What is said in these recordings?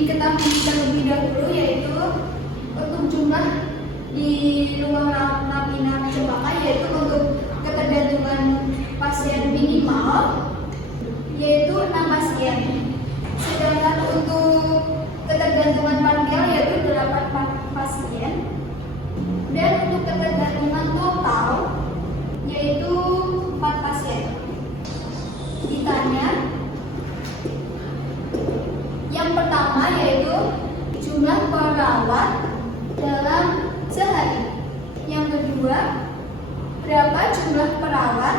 diketahui terlebih dahulu, yaitu untuk jumlah di ruang rawat inap Cempaka, yaitu untuk ketergantungan pasien minimal yaitu 6 pasien, sedangkan untuk ketergantungan parsial yaitu 8 pasien, dan untuk ketergantungan total yaitu 4 pasien. Ditanya yang pertama yaitu jumlah perawat dalam sehari. Yang kedua, berapa jumlah perawat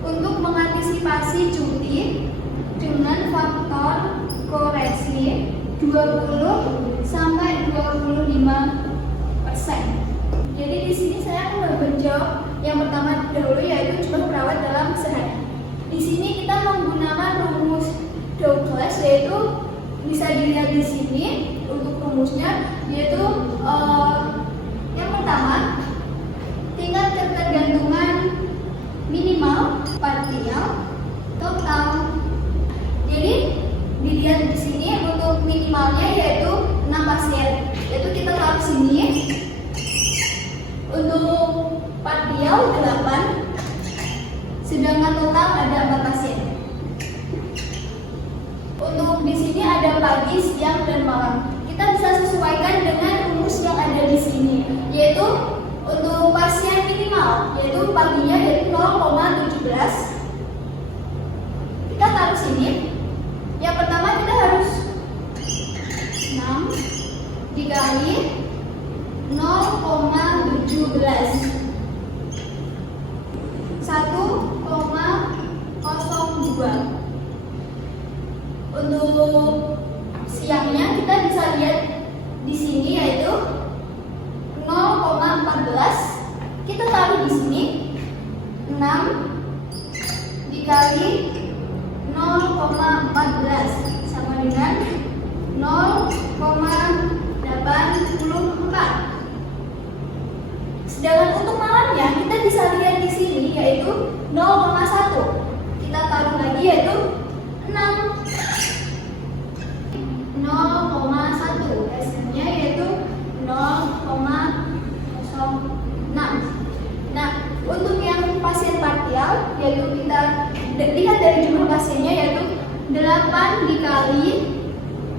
untuk mengantisipasi cuti dengan faktor koreksi 20 sampai 25%. Jadi di sini saya akan menjawab yang pertama dahulu, yaitu jumlah perawat dalam sehari. Di sini kita menggunakan rumus Douglas, yaitu bisa dilihat di sini untuk rumusnya, yaitu yang pertama tingkat ketergantungan minimal parsial total. Jadi dilihat di sini untuk minimalnya yaitu 6 pasien, yaitu kita taruh sini. Untuk parsial 8, sedangkan total ada 4 pasien. Untuk di sini ada pagi, siang, dan malam. Kita bisa sesuaikan dengan rumus yang ada di sini, yaitu untuk pasien minimal, yaitu paginya yaitu 0,17. Kita taruh sini. Yang pertama kita harus 6 dikali 0,17 1,02. Untuk siangnya kita bisa lihat di sini yaitu 0,14. Kita taruh di sini 6 dikali 0,14 sama dengan 0,84. Sedangkan untuk malamnya kita bisa lihat di sini yaitu 0,1. Kita taruh lagi yaitu 6 0,1, hasilnya yaitu 0,06. Nah, untuk yang pasien parsial yaitu kita lihat dari jumlah pasiennya yaitu 8 dikali,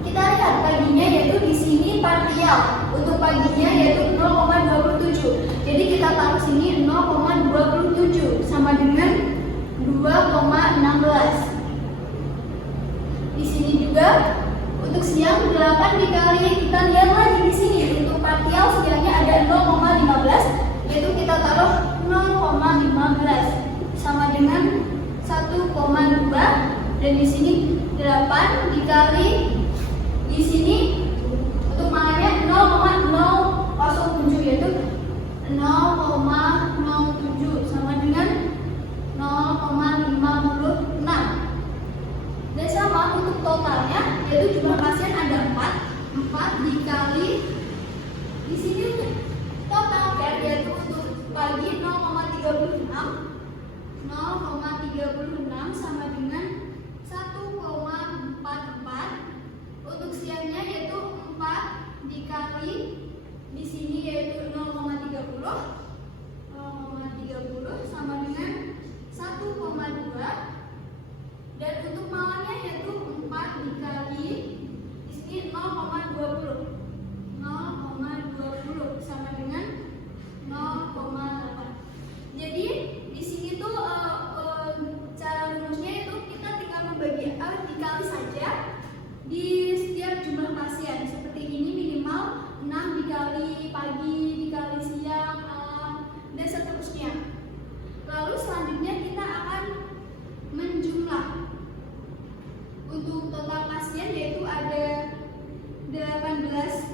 kita lihat paginya yaitu di sini parsial. Untuk paginya yaitu 0,27. Jadi kita taruh sini 0,27 sama dengan 2,16. Di sini juga untuk siang 8 dikali, kita lihat lagi di sini untuk parsial siangnya ada 0,15, yaitu kita taruh 0,15 sama dengan 1,2, dan di sini 8 dikali di sini untuk malamnya 0,007 yaitu 0,07 sama dengan 0,56. Dan sama untuk totalnya yaitu jumlah pasien ada 4 dikali di sini untuk total care yaitu untuk pagi 0,36 sama dengan 1,44. Untuk siangnya yaitu 4 dikali di sini yaitu 0,30 sama dengan 1,2. Dan untuk malamnya yaitu 4 dikali di sini 0,20 sama dengan 0,8. Jadi di sini tuh cara rumusnya itu kita tinggal membagi dikali saja di setiap jumlah pasien. Seperti ini minimal 6 dikali pagi dikali siang dan seterusnya. Lalu selanjutnya kita akan menjumlah. Untuk total pasien yaitu ada 18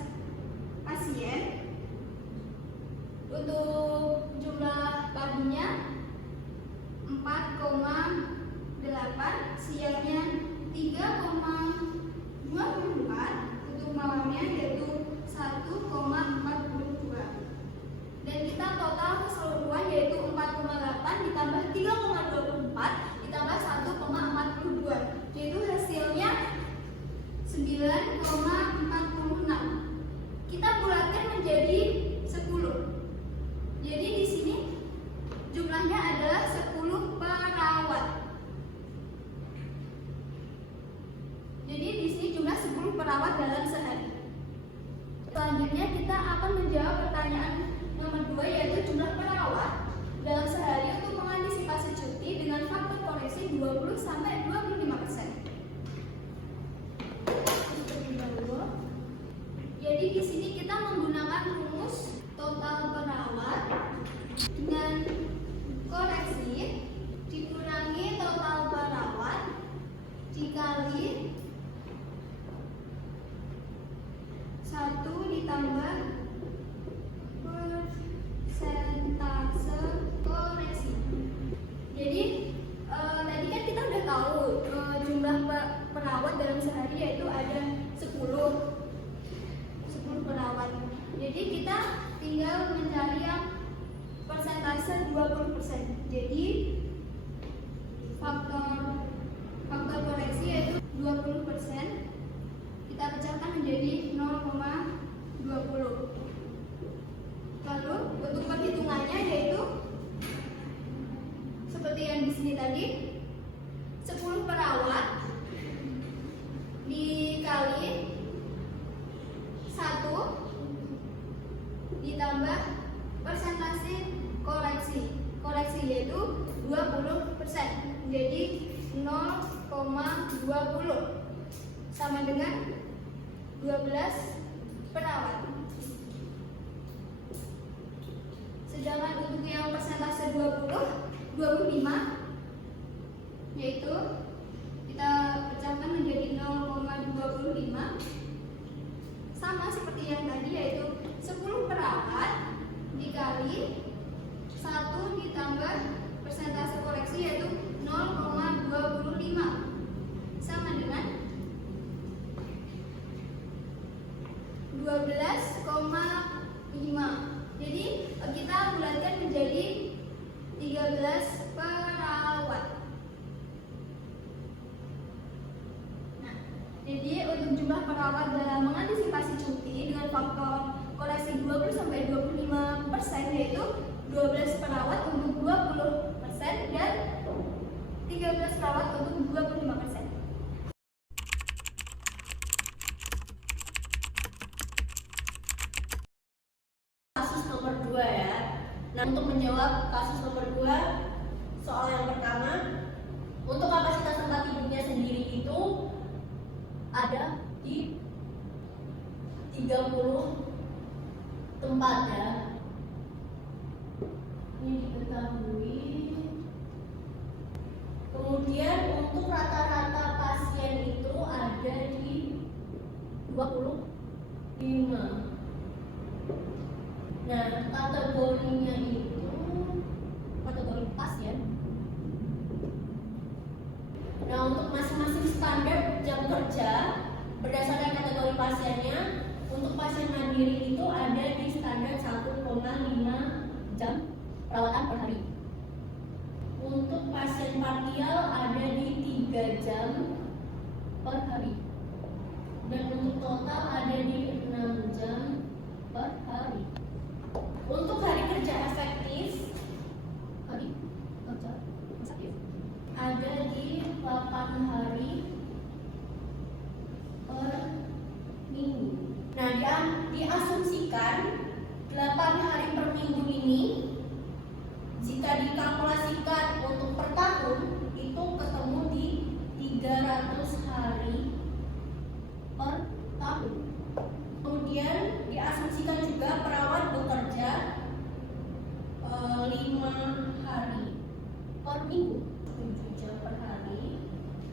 pasien. Untuk jumlah paginya 4,8, siangnya 3,24, untuk malamnya yaitu 1,42. Dan kita 10 perawat dalam sehari. Selanjutnya kita akan menjawab pertanyaan nomor 2, yaitu jumlah perawat dalam sehari untuk mengantisipasi cuti dengan faktor koreksi 20-25%. Jadi di sini kita menggunakan rumus total perawat dengan koreksi dikurangi total perawat dikali 1 ditambah persentase koreksi. Jadi tadi kan kita udah tahu jumlah perawat dalam sehari yaitu ada 10 perawat. Jadi kita tinggal mencari yang persentase 20%. Jadi faktor koreksi yaitu 20%. Kita pecahkan menjadi 0,20. Lalu untuk perhitungannya yaitu seperti yang di sini tadi, 10 perawat dikali 1 ditambah persentase koreksi yaitu 20%. Jadi 0,20 sama dengan 12 perawat. Sedangkan untuk yang persentase 25 yaitu kita pecahkan menjadi 0,25 sama seperti yang tadi, yaitu 10 perawat dikali 1 ditambah persentase koreksi yaitu 0,25 sama dengan 12,5. Jadi kita bulatkan menjadi 13 perawat. Nah, jadi untuk jumlah perawat dalam mengantisipasi cuti dengan faktor koreksi 20-25% yaitu 12 perawat untuk 20% dan 13 perawat untuk 25%. Kasus nomor 2 ya. Nah, untuk menjawab kasus nomor 2, soal yang pertama, untuk kapasitas tempat tidurnya sendiri itu ada di 30 tempat ya. Ini diketahui. Kemudian untuk rata-rata pasien itu ada di 25. Nah, kategorinya itu kategori pasien. Nah, untuk masing-masing standar jam kerja berdasarkan kategori pasiennya, untuk pasien mandiri itu ada di standar 1,5 jam perawatan per hari. Untuk pasien partial ada di 3 jam per hari. Dan untuk total ada di 6 jam per hari. Untuk hari kerja efektif, hari kerja efektif ada di 8 hari per minggu. Nah, diasumsikan 8 hari per minggu ini jika dikalkulasikan untuk per tahun itu ketemu di 300 hari per tahun. Kemudian diasumsikan juga perawat bekerja 5 hari per minggu, 7 jam per hari,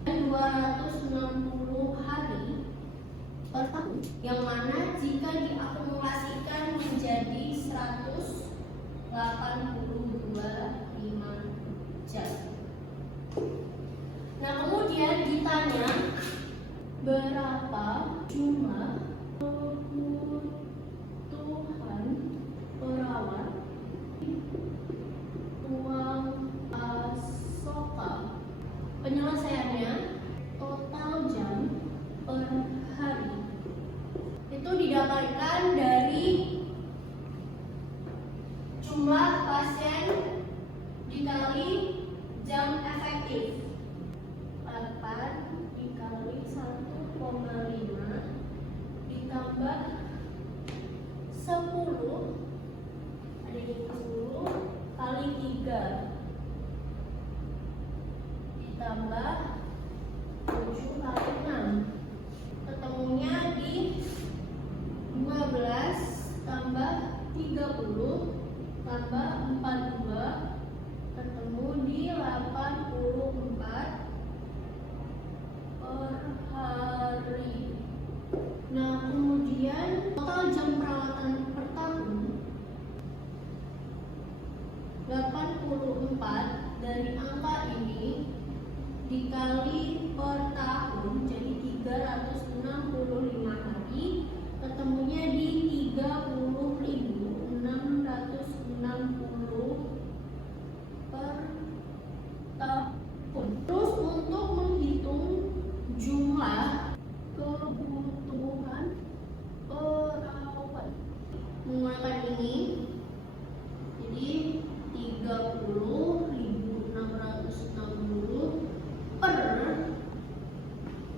dan 260 hari per tahun, yang mana jika diakumulasikan menjadi 182,5 jam. Nah, kemudian ditanya berapa jumlah kebutuhan perawat ruang pasokan. Penyelesaiannya total jam per hari itu didapatkan dari jumlah pasien dikali jam efektif. 8 dikali 1,5 42 ketemu di 84 per hari. Nah, kemudian total jam perawatan per tahun 84 dari angka ini dikali per tahun jadi 365 hari, ketemunya di 30.660 per tahun. Terus untuk menghitung jumlah kebutuhan perawat menggunakan ini, jadi 30.660 per,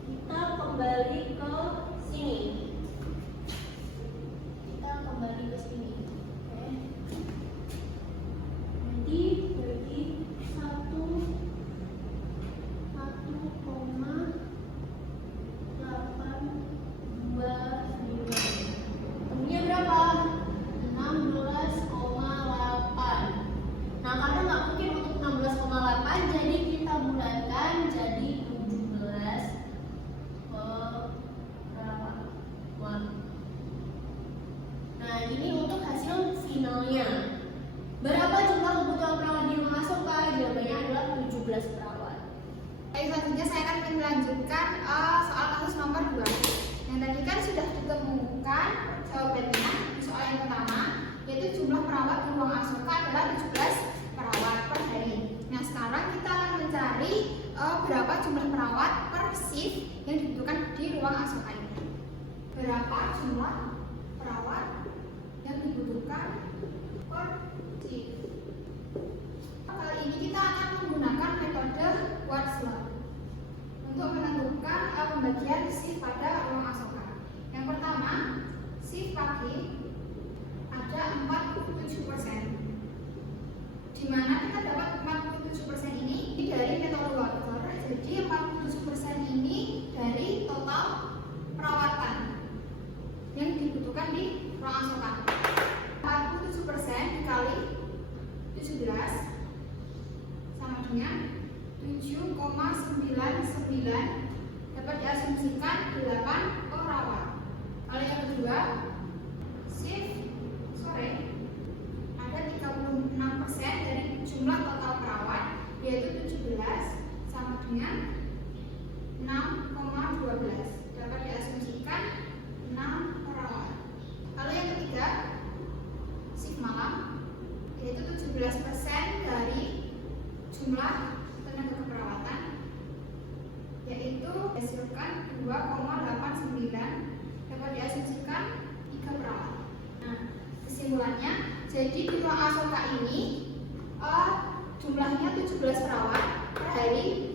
kita kembali ke sini. Oke. Jadi bagi 1,825. Temunya berapa? 16,8. Nah, karena nggak mungkin untuk 16,8, jadi kita bulatkan jadi 17 perawat. Nah, ini untuk hasil finalnya. Berapa jumlah kebutuhan perawat di rumah Asoka? Jawabannya adalah 17 perawat. Baik, selanjutnya saya akan melanjutkan soal kasus nomor 2. Yang tadi kan sudah ditemukan jawabannya di soal yang pertama, yaitu jumlah perawat di ruang Asoka adalah 17 perawat per hari. Nah, sekarang kita akan mencari berapa jumlah perawat per shift yang dibutuhkan di ruang Asoka ini. Berapa jumlah perawat yang dibutuhkan per shift? Kali ini kita akan menggunakan metode Ward's-Law untuk menentukan pembagian shift pada ruang Asoka. Yang pertama, shift pagi ada 47%. Di mana kita dapat 47% ini dari metode Ward's-Law. Jadi 47% ini dari total perawatan yang dibutuhkan di ruang Asoka. 47% dikali 17 sama dengan 7,99, dapat diasumsikan 8 perawat. Lalu yang kedua, shift sore ada 36% dari jumlah total perawat, yaitu 17 sama dengan 6,12, dapat diasumsikan 6 perawat. Lalu yang ketiga, shift malam, yaitu 17% dari jumlah tenaga keperawatan, yaitu dihasilkan 2,89, dapat diasumsikan 3 perawat. Nah, kesimpulannya, jadi di ruang Asoka ini jumlahnya 17 perawat per hari.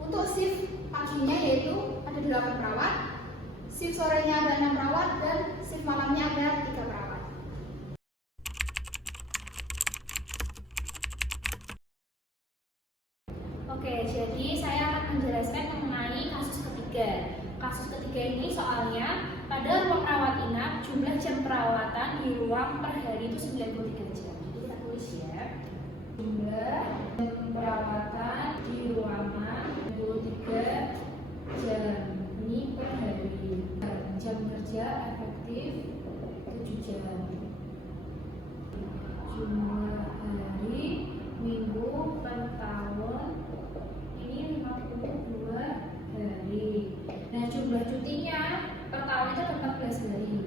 Untuk shift paginya yaitu ada 8 perawat, shift sorenya ada 6 perawat, dan shift malamnya ada 3 perawat. Oke, jadi saya akan menjelaskan mengenai kasus ketiga. Kasus ketiga ini soalnya pada ruang rawat inap jumlah jam perawatan di ruang per hari itu 93 jam. Jadi kita tulis ya. Jumlah jam perawatan di ruangan 23 jam ini per hari. Jam kerja efektif 7 jam. Jumlah hari minggu per tahun ini 52 hari. Nah, jumlah cutinya per tahun itu 14 hari.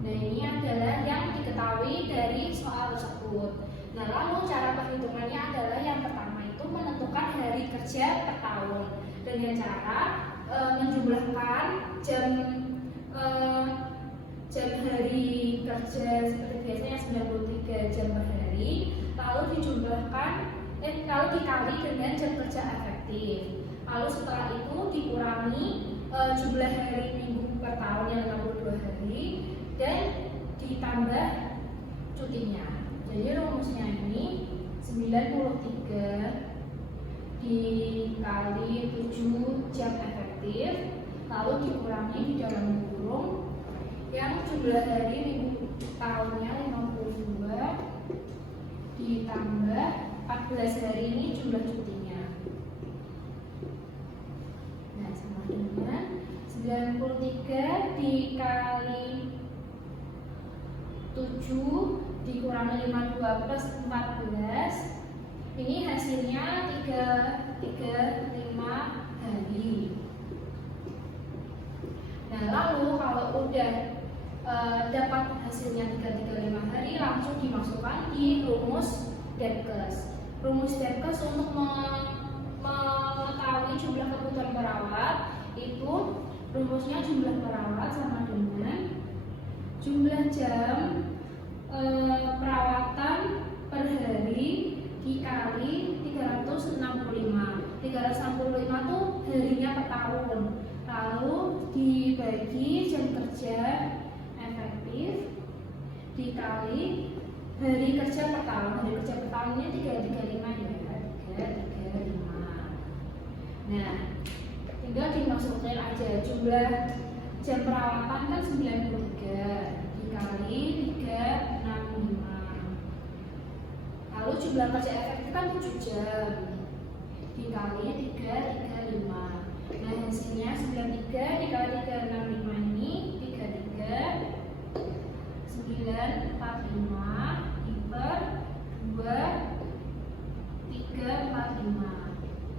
Nah, ini adalah yang diketahui dari soal tersebut. Nah, lalu cara perhitungannya adalah yang pertama itu menentukan hari kerja per tahun dengan cara menjumlahkan jam hari kerja seperti biasanya 93 jam per hari, lalu dikali dengan jam kerja efektif. Lalu setelah itu dikurangi jumlah hari minggu per tahun yang 62 hari dan ditambah cutinya. Jadi rumusnya ini 93 dikali 7 jam efektif, lalu dikurangi di dalam kurung yang jumlah hari minggu tahunnya 52 ditambah 14 hari ini jumlah cutinya. Nah, sama dengan 93 dikali 7 dikurangi 52 plus 14, ini hasilnya 335 hari. Nah, lalu kalau udah dapat hasilnya 335 hari, langsung dimasukkan di rumus Debkes. Rumus Debkes untuk mengetahui jumlah kebutuhan perawat itu rumusnya jumlah perawat sama dengan jumlah jam perawatan per hari dikali 365. 365 tuh harinya per tahun. Lalu dibagi jam kerja efektif dikali hari kerja per tahun. Hari kerja per tahun ini 335 ya. 335. Nah, tinggal dimasukkan aja jumlah jam perawatan kan 93 dikali 365. Lalu jumlah kerja efektif kan 7 jam dikali 335. Nah, hasilnya 93 dikali 365 ini 33 945 diper 2 345.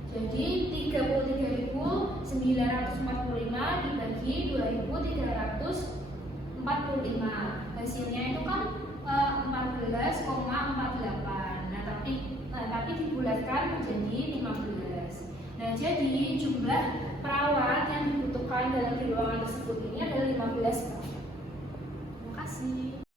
Jadi 33.945 dibagi 2.345. Hasilnya itu kan 14,48. Tapi dibulatkan menjadi 15. Nah, jadi jumlah perawat yang dibutuhkan dalam ruangan tersebut ini adalah 15. Terima kasih.